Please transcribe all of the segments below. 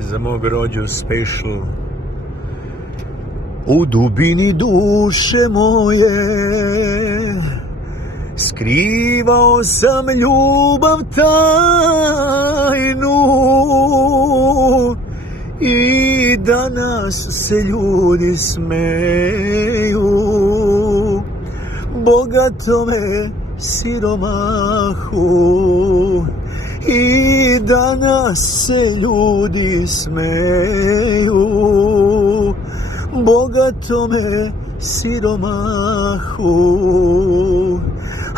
za mog rođu special. U dubini duše moje skrivao sam ljubav tajnu i danas se ljudi smeju bogatome siromahu. I danas se ljudi smeju bogatome siromahu.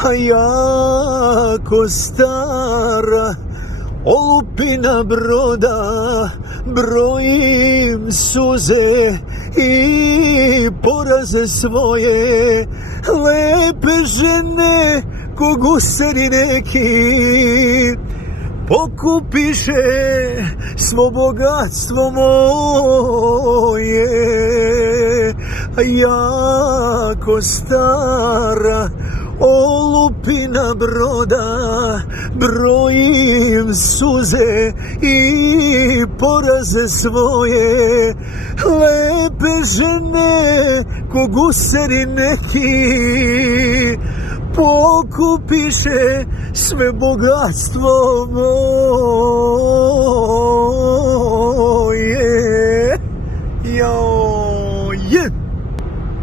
A jako stara olupina broda brojim suze i poraze svoje. Lepe žene ko gusari neki pokupiše svo bogatstvo moje. A jako stara olupina broda brojim suze i poraze svoje. Lepe žene ko gusari neki pokupiše sve bogatstvo moje.